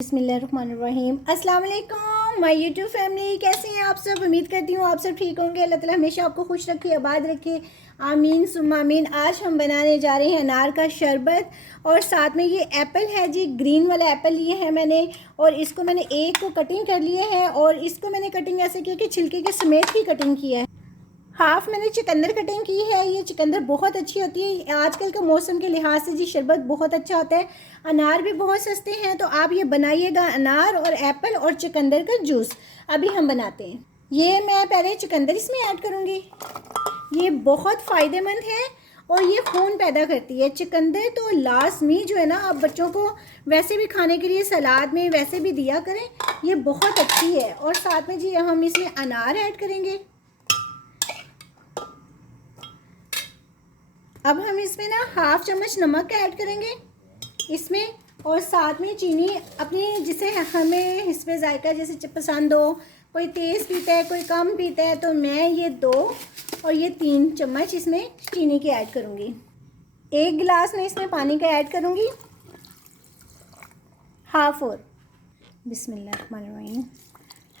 बिस्मिल्लाहिर्रहमानिर्रहीम। अस्सलाम वालेकुम माय यूट्यूब फैमिली, कैसे हैं आप सब। उम्मीद करती हूँ आप सब ठीक होंगे। अल्लाह ताला हमेशा आपको खुश रखे, आबाद रखे, आमीन सुम्मा आमीन। आज हम बनाने जा रहे हैं अनार का शरबत और साथ में ये एप्पल है जी, ग्रीन वाला एप्पल लिए है मैंने और इसको मैंने एक को कटिंग कर लिए है और इसको मैंने कटिंग ऐसे की कि छिलके के समेत ही कटिंग किया है। हाफ मैंने चुकंदर कटिंग की है। ये चुकंदर बहुत अच्छी होती है आजकल के मौसम के लिहाज से जी, शरबत बहुत अच्छा होता है। अनार भी बहुत सस्ते हैं, तो आप ये बनाइएगा, अनार और एप्पल और चुकंदर का जूस। अभी हम बनाते हैं। ये मैं पहले चुकंदर इसमें ऐड करूँगी। ये बहुत फ़ायदेमंद है और ये खून पैदा करती है। चुकंदर तो लाजमी जो है ना, आप बच्चों को वैसे भी खाने के लिए सलाद में वैसे भी दिया करें, ये बहुत अच्छी है। और साथ में जी हम इसमें अनार ऐड करेंगे। अब हम इसमें ना हाफ चम्मच नमक ऐड करेंगे इसमें, और साथ में चीनी अपनी जिसे हमें हिस्से जायका जैसे पसंद हो। कोई तेज़ पीता है, कोई कम पीता है, तो मैं ये 2 और ये 3 चम्मच इसमें चीनी के ऐड करूँगी। 1 गिलास में इसमें पानी का ऐड करूँगी, हाफ और बिस्मिल्लाहिर्रहमानिर्रहीम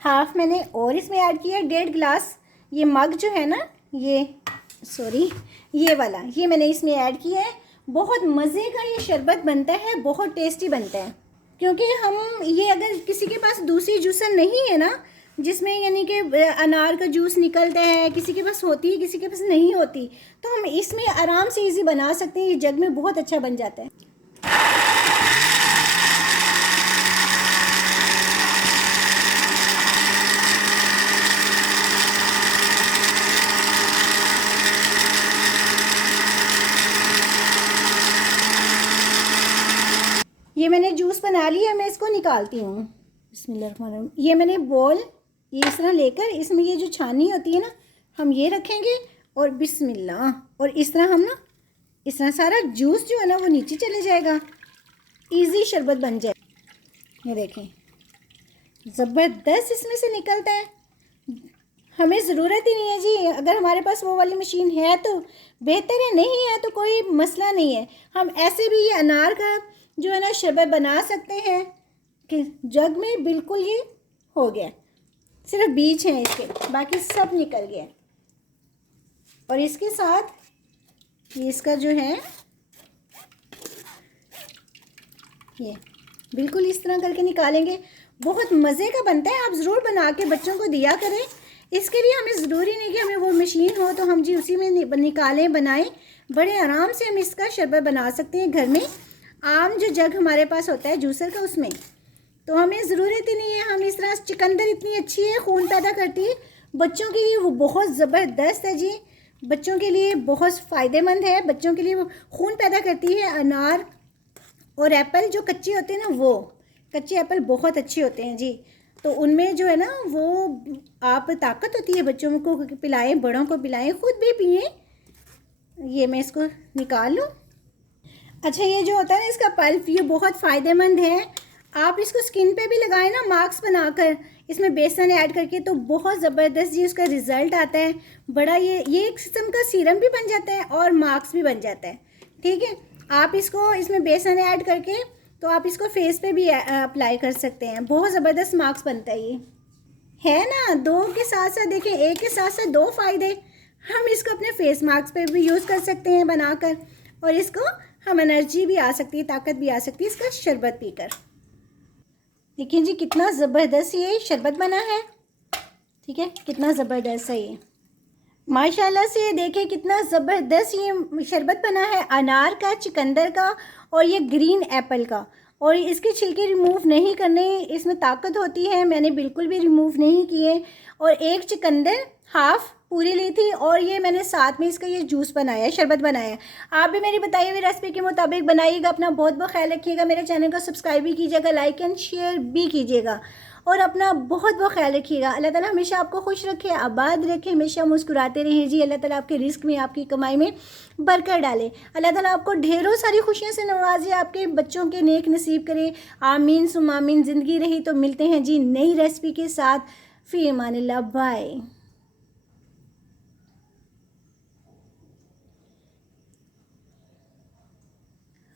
हाफ मैंने और इसमें ऐड किया 1.5 गिलास। ये मग जो है ना, ये वाला ये मैंने इसमें ऐड किया है। बहुत मज़े का ये शरबत बनता है, बहुत टेस्टी बनता है। क्योंकि हम ये अगर किसी के पास दूसरी जूसर नहीं है ना, जिसमें यानी कि अनार का जूस निकलता है, किसी के पास होती है किसी के पास नहीं होती, तो हम इसमें आराम से इजी बना सकते हैं। ये जग में बहुत अच्छा बन जाता है। ये मैंने जूस बना लिया, मैं इसको निकालती हूँ। बिस्मिल्लाहिर्रहमानिर्रहीम। ये मैंने बॉल ये इस तरह लेकर इसमें ये जो छानी होती है ना, हम ये रखेंगे और बिस्मिल्लाह, और इस तरह हम ना इस तरह सारा जूस जो है ना वो नीचे चले जाएगा, इजी शरबत बन जाए। ये देखें, ज़बरदस्त इसमें से निकलता है। हमें ज़रूरत ही नहीं है जी, अगर हमारे पास वो वाली मशीन है तो बेहतर है, नहीं है तो कोई मसला नहीं है। हम ऐसे भी ये अनार का जो है ना शरबत बना सकते हैं कि जग में बिल्कुल ये हो गया। सिर्फ बीज हैं इसके, बाकी सब निकल गया। और इसके साथ ये इसका जो है ये बिल्कुल इस तरह करके निकालेंगे। बहुत मज़े का बनता है, आप ज़रूर बना के बच्चों को दिया करें। इसके लिए हमें ज़रूरी नहीं कि हमें वो मशीन हो तो हम जी उसी में निकालें बनाएं। बड़े आराम से हम इसका शरबत बना सकते हैं घर में। आम जो जग हमारे पास होता है जूसर का, उसमें तो हमें ज़रूरत ही नहीं है। हम इस तरह चुकंदर इतनी अच्छी है, खून पैदा करती है बच्चों के लिए, वो बहुत ज़बरदस्त है जी। बच्चों के लिए बहुत फ़ायदेमंद है, बच्चों के लिए वो खून पैदा करती है। अनार और एप्पल जो कच्चे होते हैं ना, वो कच्चे एप्पल बहुत अच्छे होते हैं जी। तो उनमें जो है ना वो आप ताकत होती है, बच्चों को पिलाएं, बड़ों को पिलाएं, खुद भी पिए। ये मैं इसको निकाल लूँ। अच्छा, ये जो होता है ना इसका पल्प, ये बहुत फ़ायदेमंद है। आप इसको स्किन पे भी लगाएं ना, मास्क बनाकर इसमें बेसन ऐड करके, तो बहुत ज़बरदस्त जी उसका रिज़ल्ट आता है। बड़ा ये एक किस्म का सीरम भी बन जाता है और मास्क भी बन जाता है। ठीक है, आप इसको इसमें बेसन ऐड करके तो आप इसको फेस पे भी अप्लाई कर सकते हैं। बहुत ज़बरदस्त मास्क बनता है ये, है ना। 2 के साथ साथ देखें, 1 के साथ साथ 2 फ़ायदे। हम इसको अपने फेस मास्क पे भी यूज़ कर सकते हैं बनाकर, और इसको हम एनर्जी भी आ सकती है, ताकत भी आ सकती है इसका शरबत पीकर। देखिए जी कितना ज़बरदस्त ये शरबत बना है। ठीक है, कितना ज़बरदस्त है ये, माशाल्लाह से। देखिए कितना ज़बरदस्त ये शरबत बना है अनार का, चुकंदर का और ये ग्रीन एप्पल का। और इसके छिलके रिमूव नहीं करने, इसमें ताकत होती है, मैंने बिल्कुल भी रिमूव नहीं किए। और 1 चुकंदर हाफ पूरी ली थी और ये मैंने साथ में इसका ये जूस बनाया, शरबत बनाया। आप भी मेरी बताई हुई रेसिपी के मुताबिक बनाइएगा। अपना बहुत बहुत ख्याल रखिएगा, मेरे चैनल को सब्सक्राइब भी कीजिएगा, लाइक एंड शेयर भी कीजिएगा, और अपना बहुत बहुत ख्याल रखिएगा। अल्लाह ताला हमेशा आपको खुश रखे, आबाद रखे, हमेशा मुस्कुराते रहें जी। अल्लाह ताला आपके रिस्क में, आपकी कमाई में बरकत डाले। अल्लाह ताला आपको ढेरों सारी खुशियों से नवाजे, आपके बच्चों के नेक नसीब करे, आमीन सुम आमीन। ज़िंदगी रही तो मिलते हैं जी नई रेसिपी के साथ। फ़ी अमानिल्लाह, बाय।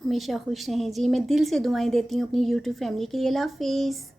हमेशा खुश रहें जी। मैं दिल से दुआएं देती हूँ अपनी यूट्यूब फैमिली के लिए। अल्लाह हाफिज़।